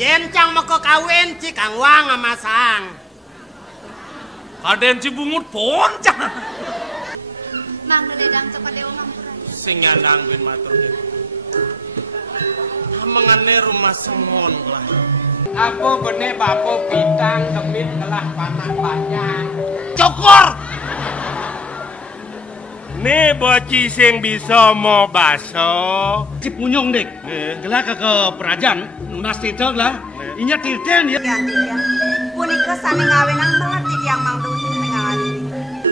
Yen cang meko kawin cikang wang amasang. Kaden cibungut poncang. Mang meledang kepada omang purai. Sing nyandang bin matur. Mengane rumah semon lah. Aku benih bapo bintang kemit kelah panak banyak. Cokor. Nih boci sing bisa mau baso. Si punyong dek, gelah ke perajan, lunas titel lah. Inya titen ya. Ya, punika sami ngawinang mengerti yang mang duni ngawin.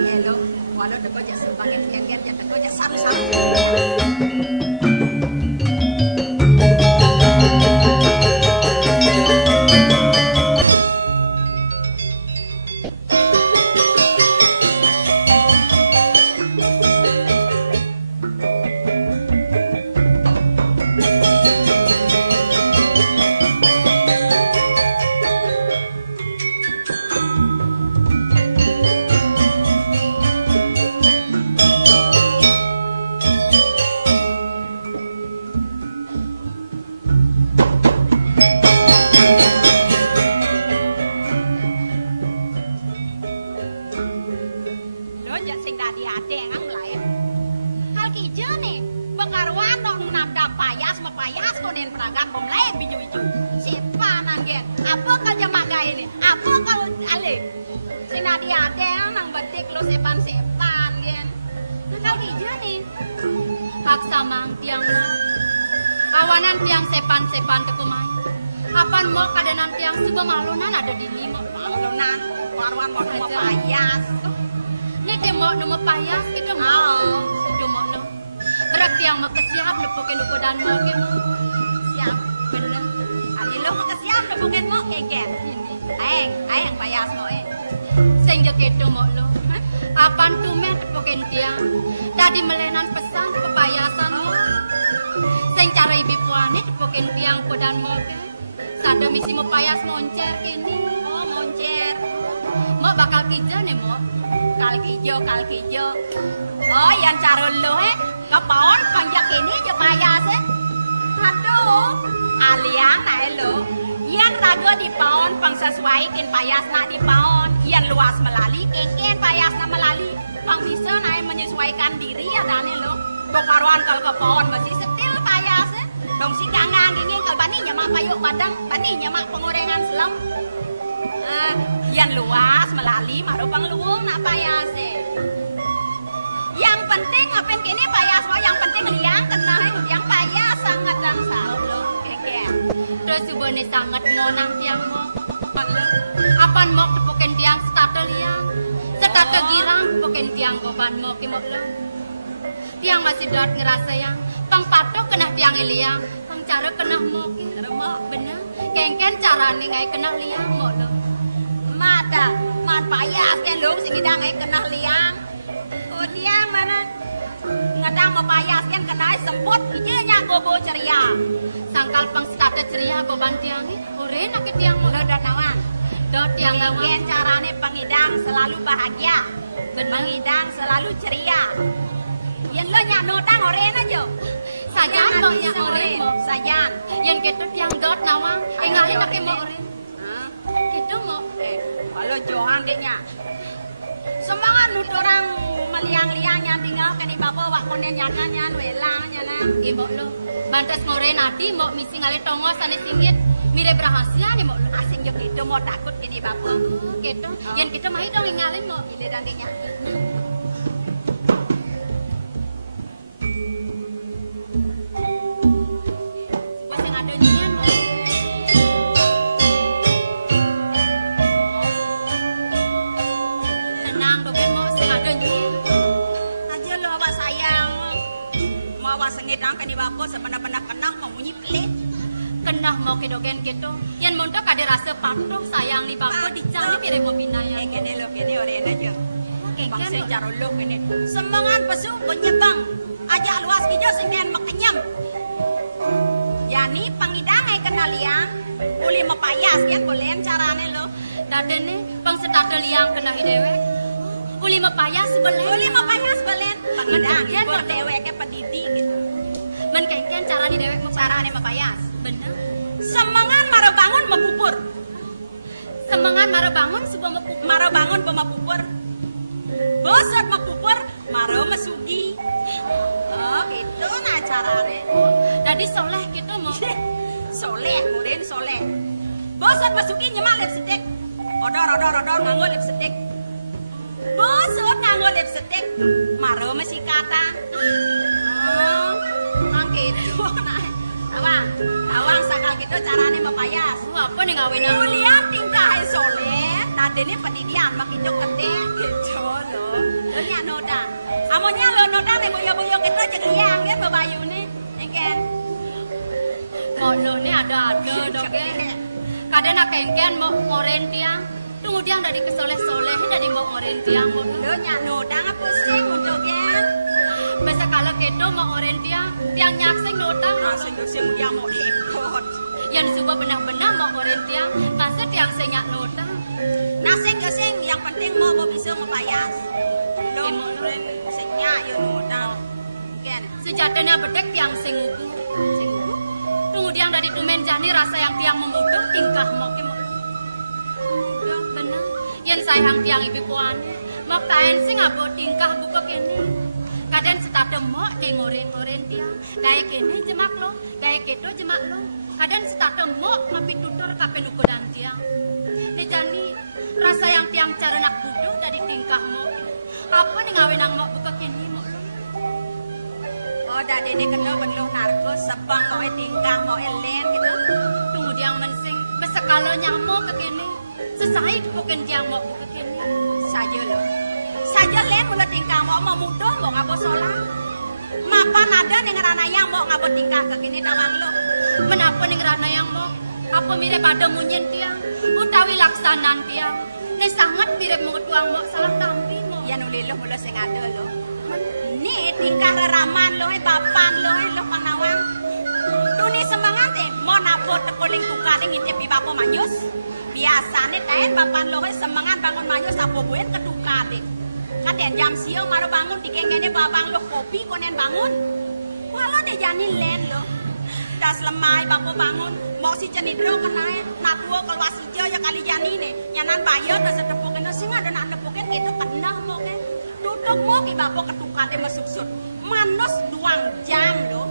Hello, walau deko jak sebagai gen-gen jak deko jak sami-sami. Sepan tekumai. Apan mau kadenan tiang suka malunan ada di ni mau malunan. Warwan mau nama payas. Ni demo nama payas kita mau. Demo no. Berak tiang mau kesiap nepokin uko dan mau ke mau. Siap bener. Ali lo mau kesiap nepokin mau keken. Aeng payas mau Sing je keto mau lo. Apan tumen nepokin tiang. Tadi melenan pesan kepayasan lo. Sing cara ibu puane poken tiang podan moke. Sada misi mo payas moncer kini. Oh moncer. Mo bakal kijo nih mo. Kal kijo. Oh yang cara lo kepaon panjak ini je payas Aduh. Alian nae lo. Yang rago di paon pang sesuai kin payas nak di paon. Yang luas melali keken payas na melali. Pang bisa nae menyesuaikan diri ya dane lo. Bokaruan kalau ke pohon masih setil payas dong si kangang gini kalau bani nyamak payuk badang bani nyamak pengorengan selam yang luas melali marupang luung nak payas yang penting ngapain kini payas yang penting liang kena yang payas sangat dan selalu keken terus subone sangat ngonang tiang mo apan mo tepukin tiang starter liang starter girang tepukin tiang goban mo kimok lo tiang masih dot ngerasa yang pang patok kena tiang liang pang cara kena mo bener kengken cara ni ngai kena liang mo lo mata mat payas kan lu sing idang ngai kena liang oh tiang mana ngadang mo payas kan kena semput nya gobo ceria sangkal pang starte ceria goban tiang ni ore nak tiang mo dot nawan dot tiang lawan carane pangidang selalu bahagia pangidang selalu ceria yang lo nyak notang oren aja. Sajan lo nyak oren. Sajan. Yang gitu tiang dot nawang. Ngali nak mo oren. Gitu mo. Kalau johan deknya. Semangat nut orang meliang-liang yang tinggal kan iba ko wak konen nyan welang nyana. Ibo lo. Bantes ngoren adi mo misi ngali tongo sane singgit. Mire berhasil ni mo lo. Asing jo gitu mo takut kini bako. Gitu. Yang gitu mah dong ngalin mo. Ile dan deknya. Sengitang kan ibako sebenar-benar kenah mau bunyi pelit. Kenah mau kedogen gitu. Yang montok ada rasa patuh sayang ni bako dicari kira mau binaya. Kene lo kene orang aja. Bang sejarah lo kene. Semangat pesu penyebang. Aja luas hijau singen makenyam. Yani pangidang ay kenal liang. Uli mapayas kan boleh carane lo. Dade ni pang setakal liang kenal dewe. Uli mapayas boleh. Uli mapayas boleh. Pangidang berdewe ke pedidi gitu. Men kengken cara di dewek carane mapayas. Bener. Semangat maro bangun Semangan maro bangun subuh mepupur. Maro bangun bama pupur. Bosot mepupur maro mesugi. Oh, gitu nah carane. Jadi soleh gitu mau. Soleh, murid soleh. Bosot mesugi nyemak lipstick. Odor nganggo lipstick. Bosot nganggo lipstick. Maro mesikatan. Gitu. Awang sakal gitu carane mepayas. Apa nih ngawin aku? Kuliah tingkah soleh, nadene pendidikan makido kete gitu lo. Lo nya noda. Amonya lo noda nih boyo-boyo kita jegriang ya babayune. Engken. Mau lo nih ada dok ya. Kadang nak engken mau ngoren tiang. Tunggu tiang dari kesoleh-soleh dari mau ngoren tiang. Lo nya noda pusing untuk ya. Basa kalau kedo mau ngoren tiang nyakseng noda. Sing dia mau hekot. Yang subuh benar-benar mau ngoren tiang, masa tiang senyak noda. Nasing kesing yang penting mau bisa mepayas. Lo ngoren singnya yo noda. Engken. Sejatinya bedek tiang sing ugu. Tunggu tiang dari tumen jani rasa yang tiang membutuh tingkah mau ke mau. Benar. Yang sayang tiang ibu puan. Mau kain sing apa tingkah buka kini. Kadang setadem mok di ngoren-ngoren tiang. Gaya kini jemak lo, gaya kedo jemak lo. Kadang setadem mok tapi tutur kape nukudan tiang. Jani rasa yang tiang cara nak butuh dari tingkah mok. Apa nih ngawin ang mok buka kini mok lo? Oh, dadi ini kena penuh narkos, sebang mau tingkah mau elen gitu. Tunggu tiang mensing, besekalo nyamuk ke kini. Sesai bukan tiang mok buka kini. Saja lo. Saja len mula tingkah mau mudah mau ngabo sholat. Mapan ada dengan anak yang mau ngabo tingkah ke kini nawang lo. Menapa ning rana yang mok? Apa mirip pada munyen tiang? Utawi laksanan tiang. Ini sangat mirip mengetuang mok salah tampi mok. Ya nuli lo mula sing ada lo. Ni tingkah reraman lo, bapan lo panawang. Tuni semangat mau napo tekoling tukaring ngintip bapo manyus. Biasane taen bapan lo semangat bangun manyus apa buat ketukade. Kaden jam siang maro bangun dikengene babang lo kopi konen bangun. Walau de jani len lo. Das lemai bapo bangun mau si cenidro kenae natuo keluas ijo ya kali jani ne. Nyanan bayar da setepuken sing ada nak tepuken itu pernah mo ke. Tutuk mo ki bapo ketukade mesuksut. Manus duang jang lo.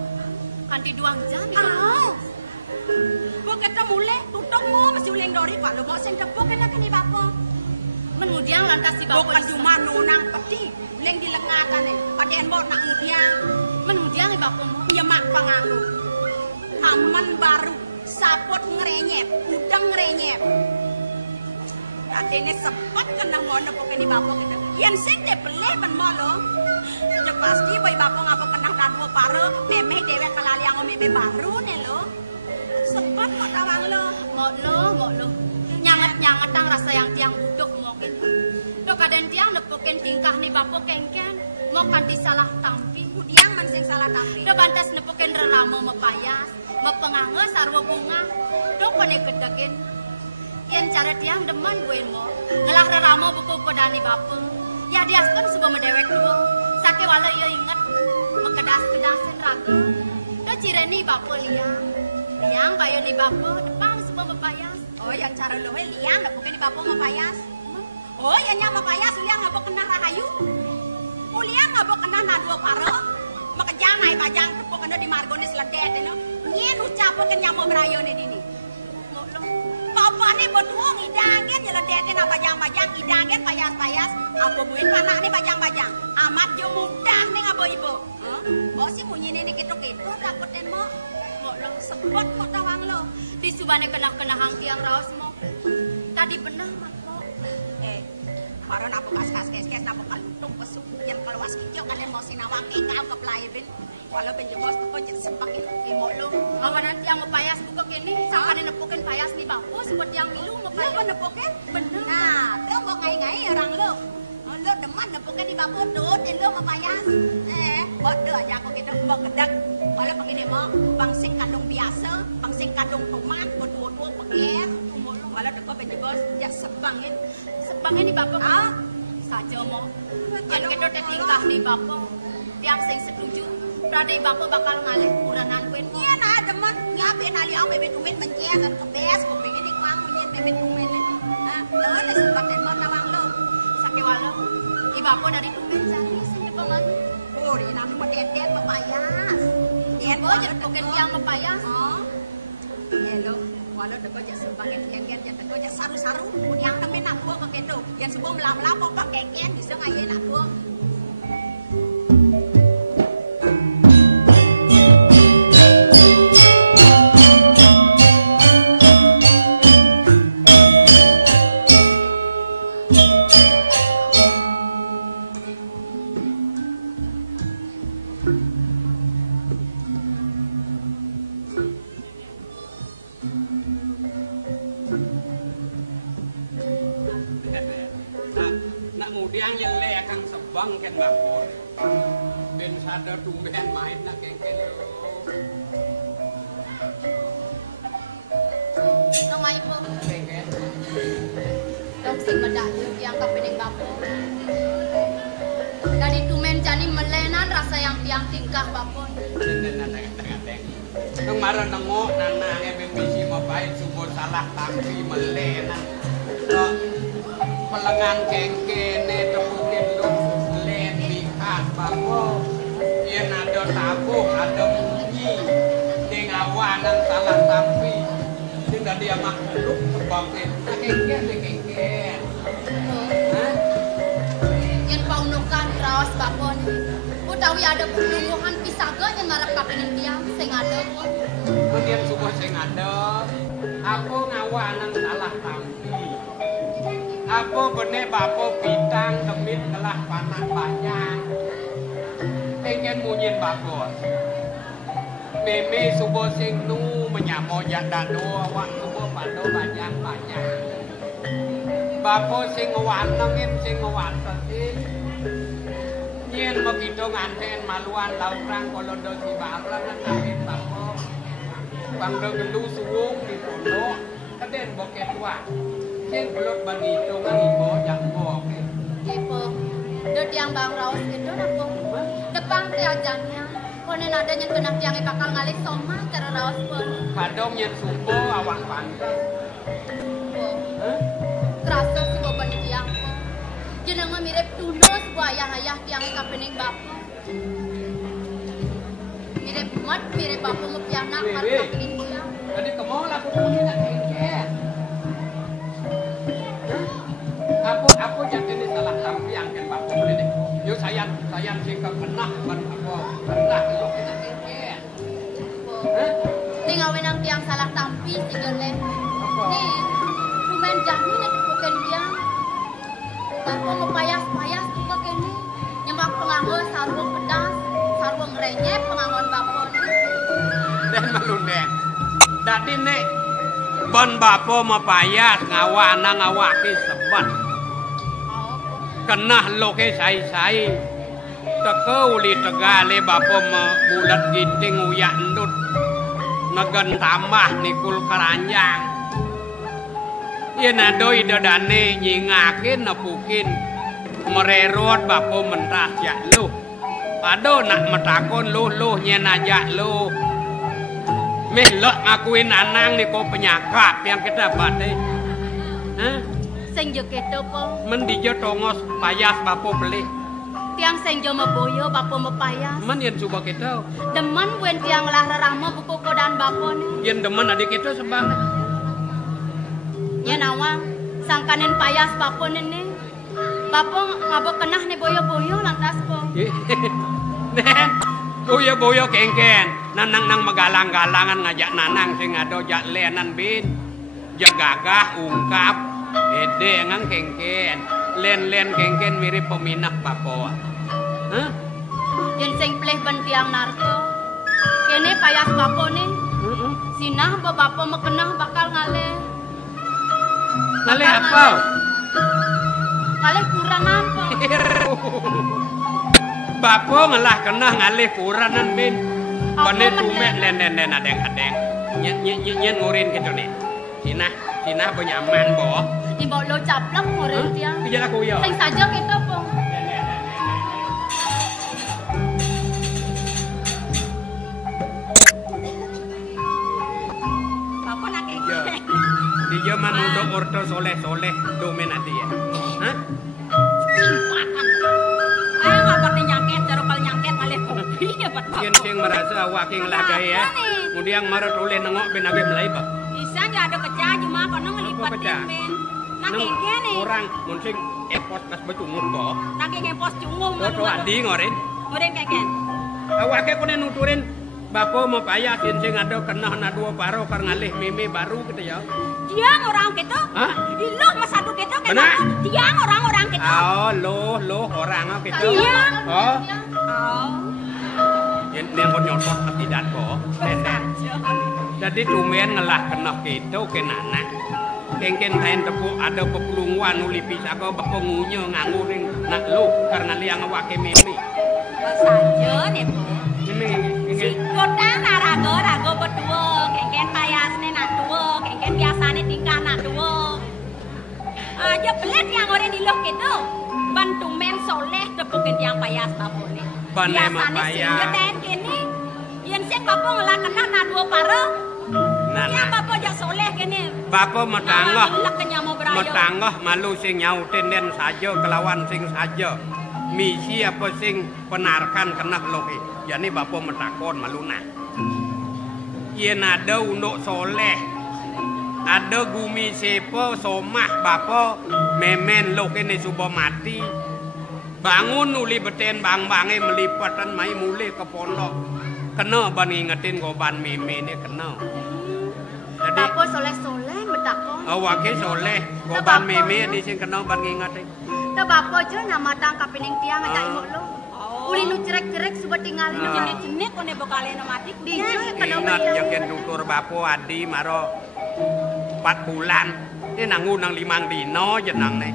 Kanti duang jam. Bo ketemu le tutuk mo masih uleng dori pak lo mau sing tepuken lagi ni bapo. Mengudiang lantas si bapo. Bukan cuma nunang peti, leng di lengatan nih. Paden mau nak mudiang. Mengudiang si bapo mo. Nyemak pengaruh. Aman baru, sapot ngerenyep, udang ngerenyep. Tadi ini sempat kena mau nepokin di bapo gitu. Yang sing de peleh ben mau lo. Ya pasti boy bapo ngapa kena dadu pare, memeh dewek kalaliang memeh baru nih lo. Sempat mau tawang lo. Mau lo. Nyangat tang rasa yang tiang budok mungkin. Lo kadang tiang nepokin tingkah nih bapo kengken. Mau kanti salah tampi. Udiang mensing salah tampi. Lo bantas nepokin reramo mepayas. Mepengange sarwa bunga. Do kone kedekin. Yang cara tiang demen buin mo. Ngelah reramo buku pedani bapo. Ya diaskan subuh medewek dulu. Sake wala yo inget. Mekedas-kedasin ragu. Do cireni bapo liang bayo ni bapo. Depan subuh mepayas. Oh yang cara lo liang nepokin di bapo mepayas. Oh yang nyama payas liang ngabo kena rahayu. Liang ngabo kena nadua paro. Makajang ay bajang tepo kena di margonis ledet no. Nyen ucapo kenya mo brayo ni dini. Papa ni botuong idangen ya ledet na bajang-bajang idangen payas-payas. Apa buin panak ni bajang-bajang. Amat jo mudah ni ngabo ibu. Oh si munyi ni keto-keto dapetin mo. Mo lo sepot mo tawang lo. Di subane kena-kenahang tiang raos mo. Tadi benar mo. Baru napo kas-kes napo kalutung pesuk yang keluas hijau kalian mau sinawang kau ke pelayarin. Walau penjebos tuh jadi sempak Imo lo. Awan nanti yang mepayas buka kini. Sakane nepokin payas ni bapo seperti yang milu mepayas. Lo nepokin? Bener. Nah, lo mau ngai-ngai orang lo. Lo deman nepokin di bapo tuh, lo mepayas. Bodoh aja aku gitu mau gedek. Walau begini mau bangsing kandung biasa, bangsing kandung tomat, berdua-dua pakai. Walau depo penjebos ya sebangin. Sebangin ni bapo. Saja mo. Yang kita tingkah ni bapo. Tiang sing setuju. Pradai bapo bakal ngalih uranan kuen. Iya nah demen. Ngapain ali ang bebek kumin menciakan kebes. Kupingin di kuang munyin bebek kumin. Lo le sempat tembak nawang lo. Sakit walau. Ibu aku dari tumben jadi sini paman. Oh, ini nanti padet papayas. Yan Oh, jadi bukan tiang mepayas. Oh. Hello. Walau deko je sebagai gen-gen je deko je saru-saru. Yang temen aku ke kedo. Yang sebelum melap-lap pakai gen bisa ngayen aku. Yang nyelek kang sebang kan bakul. Ben sadar tumben main nak kengken. Nama ibu. Kengken. Dong sing medaya yang kepening bapo. Dari tumen jani melenan rasa yang tiang tingkah bapo. Nang marah nengok nanang yang bisi mapain subur salah tapi melenan. Pelengan kengkene tepukin lu len lihat bapo yen ada tabuh ada bunyi ning awanan salah tapi sehingga dia makhluk sebangin kengken Yang paunukan raos bapo ni. Utawi ada penungguhan pisaga yang ngarep kapening tiang sing ada pun. kemudian subuh sing ada aku ngawanan salah tapi Apa benek bapo bintang temit telah panas banyak. Pengen munyin bapo. Meme subuh sing nu menyamo janda doa wak subuh pado banyak. Bapo sing ngewanengin sing ngewantesin. Nyen begitu nganten maluan laurang kolondo si barang nganten bapo. Bangdo gelu suwung di pondok. Keden boket tua. Sing belum begitu kan ibu yang boke. Ibu, dot yang bang raos itu napa? Depan teh ajannya. Konen ada yang kena tiang bakal ngalih soma cara raos pun. Kadong yang sumbo awak pantai. Terasa si boban tiang. Jenengan mirip tunda sebuah ayah-ayah tiang kapening bapo. Mirip mat, mirip bapo mepianak marep kapening tiang. Tadi kemau lah aku punya nak kengket. Aku jadi ini salah tapi yang kan bapo boleh deh. Yo sayang sih kenah ban aku kenah lo kita kengket. Ning awenang tiang salah tampi sigele. Nih, lumen jani nek bukan tiang. Bapo mepayas-payas juga kene. Nyembah penganggo sarung pedas, sarung renyep pengangon bapo. Dan melundeng. Tadi nek bon bapo mepayas ngawana ngawaki sebat. Kenah loke sai-sai tekau li tegale bapo bulat ginting uyak ndut negen tambah nikul keranjang yen adoi dodane nyingakin nepukin mererot bapo mentah jak lu pado nak metakon luh nyen ajak lu melok ngakuin anang niko penyakap yang kita bate Sing jo keto po. Men dijo tongos payas bapo beli. Tiang sing jo meboyo bapo mepayas. Men yen suba kita. Demen wen tiang lah raramo buku kodan bapo ni. Yen demen adik kita sebang. Yen awang sangkanen payas bapo ni. Bapo ngabo kenah ni boyo-boyo lantas po. Nen boyo-boyo kengken. Nanang nang magalang-galangan ngajak nanang sing ado jak lenan bin. Jagagah ungkap ede ngang kengken len kengken mirip peminat bapo. Hah? Yen sing pleh ben tiang narko. Kene payas bapo ni. Sinah bapo mekenah bakal ngale. Ngale apa? Ngale kuranan po. Bapo ngelah kenah ngalih kuranan bin. Pane tumek len adeng. Nyen ngurin gitu nih. Sinah penyaman boh. Ibu lo caplak ngurin tiang. Pijal aku ya. Sing saja kita po. Bapo nak Dia man untuk order soleh-soleh domen ati ya. Hah? Ayo ngapain nyangket, jarokal nyangket ngalih kopi ya Pak. Yen sing merasa waking laga ya. Kemudian marot oleh nengok ben age melai ba. Bisa ya ada pecah cuma kono ngelipat men. Nah kene. Orang mun sing epos kas becungut ko. Nah kene pos cungum. Foto adi ngoren. Ngoren keken. Awake kone nuturin bapo mau payah sing ada kena na dua paro kar ngalih meme baru gitu ya. Dia orang gitu. Hah? Loh mas satu gitu kan. Dia orang-orang gitu. Oh, loh orang gitu. Dia. Oh. Oh. Yen kon nyotot tidak kok. Jadi tumen ngelah kena gitu kenana. Kengken tain tepuk ada peplungwan uli pisah kau bepengunye nganguring nak lu karena liang awake meme. Saja nih Bu. Ini Kodang rago berdua, kengken payasnya nak dua, kengken biasanya tingkah nak dua. Aja belet yang orang di loh gitu. Bantu men soleh tepukin yang payas babone. Biasanya sih ngeten kene. Yen sing bapo ngelak kena nak dua paro. Ya bapo jak soleh kene. Bapo metangah malu sing nyautin den saja kelawan sing saja. Misi apa sing penarkan kena lohe. Yani bapo metakon maluna. Yen ada unduk soleh. Ada gumi sepo somah bapo memen lohe ne subo mati. Bangun uli beten bang-bange melipatan mai mulih ke pondok. Kena ban ngingetin goban meme ne kena. Jadi Bapo soleh-soleh metakon. Awake soleh goban meme di sing kena ban ngingetin. Ta bapo je nama tang kapining tiang ngajak imuk lo. Uli nu cerek-cerek subat tinggalin jenik-jenik kone bokale mati. Dijo kena Ingat yang ken tutur bapo adi maro 4 bulan. Ini nangu nang 5 dino jenang ne.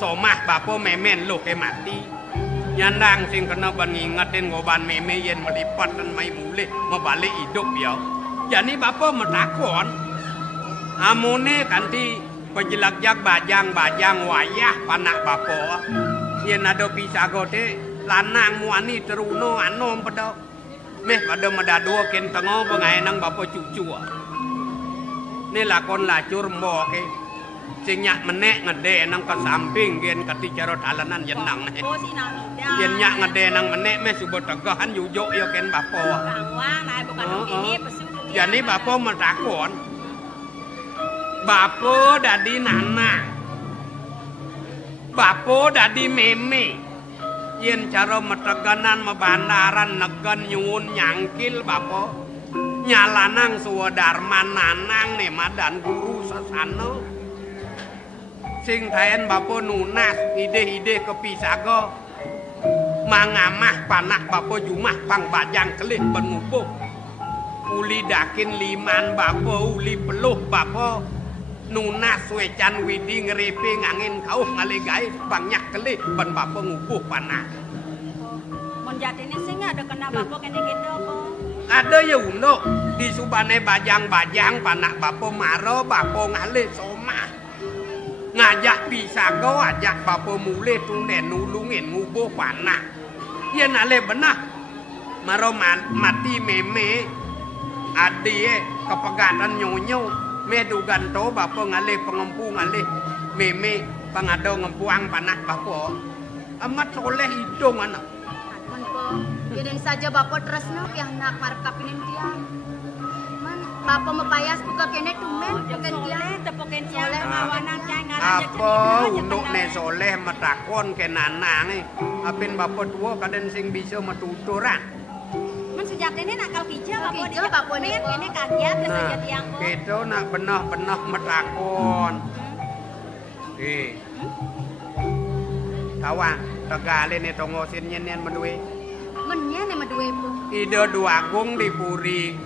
Somah bapo memen lo ke mati. Nyandang sing kena ban ngingetin goban meme yen melipat dan mai mulih mebalik hidup ya. Jadi bapo metakon. Amune kanti penjelak-jak bajang-bajang wayah panak bapo. Yen ada pisagote lanang muani teruno anom pada. Meh pada medadua ken tengo pengaenang bapo cucu. Ni lakon lacur mbok ke. Sing nyak menek ngede nang ke samping gen kati cara dalanan jenang. Oh si nang Yen nyak ngede nang menek meh subo tegahan yujuk ya ken bapo. Wah, nah bukan ini pesu. Jadi bapo metakon. Bapo dadi nana. Bapo dadi meme. Yen cara meteganan mebandaran negan nyuwun nyangkil bapo. Nyalanang suwadarman nanang ne madan guru sasana. Sing taen bapo nunas ide-ide kepisago. Mangamah panak bapo jumah pang bajang kelih penubuh. Uli dakin liman bapo uli peluh bapo. Nunas wecan widi ngerepe ngangin kauh ngalegai banyak kelih ban bapo ngubuh panah. Mon jatine sing ada kena bapo kene gitu apa? Ada ya uno di subane bajang-bajang panak bapo maro bapo ngalih somah. Ngajak pisago ajak bapo mulih tunden nulungin ngubuh panah. Yen ale benah maro mati meme adie kepegatan nyonyo. Medu ganto bapo ngalih pengempu ngalih meme pangado ngempuang panak bapo. Amat soleh hidung anak. Man po, yun saja bapo tresno ki anak marep kapinin tiang. Man bapo mepayas buka kene tumen bukan tiang tepoken tiang ngawanang cai ngaran Apa untuk ne soleh metakon ke nanang apin bapo tua kaden sing bisa metuturan. Men sejatine nakal kija bapo Kija bapo ne kene kajian saja tiang po. Gitu nak benah-benah metakon. Kawan, tegale ne tongosin nyen menduwe. mennya ne maduwe po. Ide duagung dipuri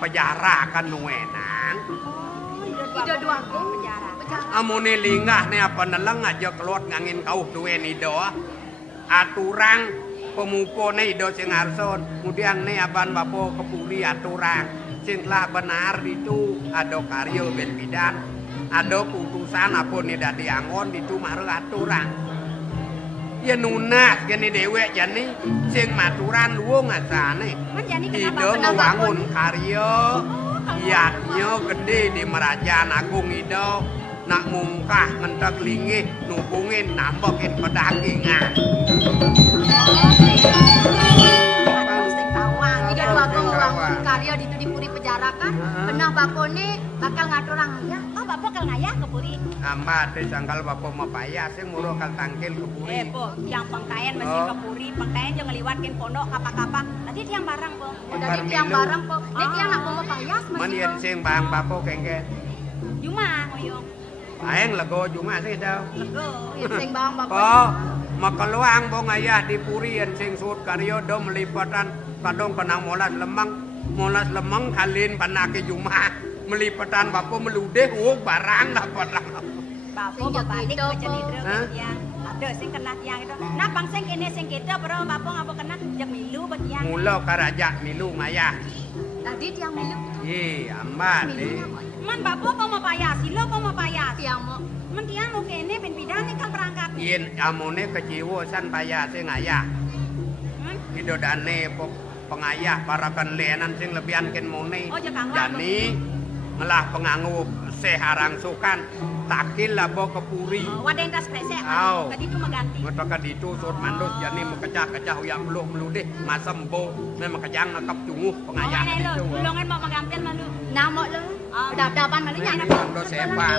penjara kan nuenang. Ida duagung penjara. Amune linggah ne apa neleng aja keluar ngangin kauh duen ido. Aturang pemupone ido sing arson. Kemudian ne aban bapo kepuri aturang. Sing telah benar itu ada karyo ben bidan. Ada putusan apa ne dadi angon itu mare aturang. Ya nunas gini dewek jani sing maturan luwung asane. Men jani Ide kenapa ngewangun karyo. Yatnya gede di Merajaan Agung itu. Nak mungkah ngentek linggih nubungin nambokin pedagingan. Sing tawang. Iki bapak ngawang karya ditu di puri penjara kan. Benah bapone bakal ngatur orang ya. Oh, bapak kal ngayah ke puri. Amba disangkal bapak mau payah sing muro kal tangkil ke puri. Po, tiang pengkayan masih ke puri, pengkayan jangan ngeliwatkin pondok kapak-kapak. Tadi tiang barang, po. Dari tiang barang po. Nek tiang nak mau payas Man yen sing bang bapak kengke. Juma, ngoyong. Aeng lego Juma sih tau. Lego. Sing bang bapak. Po, makaluang bo ngayah di puri yen sing sud karyo do melipatan kadong penang molas lemang kalin panake Juma melipatan bapak meludeh barang dapat lah. Bapak berbalik ke cenidra tiang. Ada sing kena tiang itu. Nah, bang sing kene sing kita bro bapak ngapa kena jam milu bet tiang. Mula karaja milu ngayah. Tadi tiang milu. Ye, amba deh. Man bapak mau payah, silo mau payah. Tiang mo. Man tiang lo kene ben bidane kan perangkat. Yen amone keciwo san payah sing ngayah. Idodane pengayah parakan leanan sing lebihan ken mone. Oh, ya Kang. Jani ngelah pengangu seharang sukan takil labo ke puri. Wadah yang tas kresek. Au. Tadi itu mengganti. Ngotoka ditu sud mandus jani mekecah-kecah yang belum meludih masembo me mekejang ngekep tunguh pengayah Oh, itu. lo. Ulungan mau menggantian malu. Namo lo. Dadapan malu nyana. Mandus sepan.